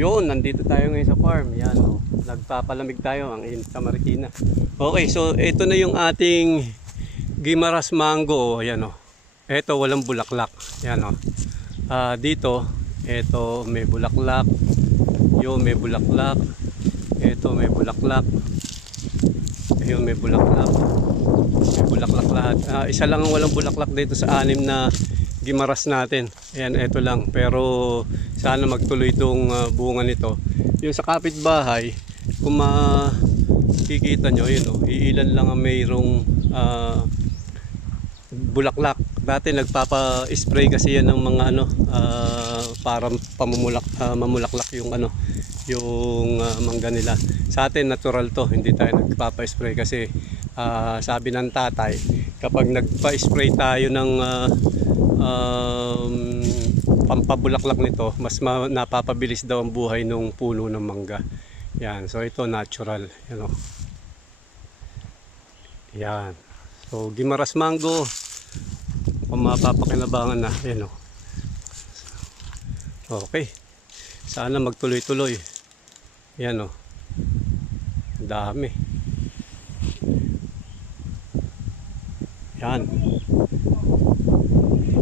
Yun, nandito tayo ngayon sa farm. Yan, oh. Nagpapalamig tayo, ang init sa Marikina. Okay, so ito na yung ating Guimaras mango. Oh. Yan, oh. Ito, walang bulaklak. Yan, oh. Dito, ito may bulaklak. Yun, may bulaklak. Ito, may bulaklak. Ayun, may bulaklak. May bulaklak lahat. Isa lang ang walang bulaklak dito sa 6 na Guimaras natin. Ayan, ito lang. Pero sana magtuloy itong bunga nito. Yung sa kapitbahay, kung makikita nyo, yun, oh, iilan lang ang mayroong bulaklak. Dati nagpapa-spray kasi yan ng mga para mamulaklak yung yung mangga nila. Sa atin natural to, hindi tayo nagpapa-spray kasi sabi ng tatay, kapag nagpa-spray tayo ng pampabulaklak nito, mas napapabilis daw ang buhay ng puno ng mangga. Yan, so ito natural, yan, oh. Yan. So Guimaras mango, kung mapapakinabangan na, yan, oh. Okay. Sana magtuloy-tuloy. Yan, oh. Dami. Yan.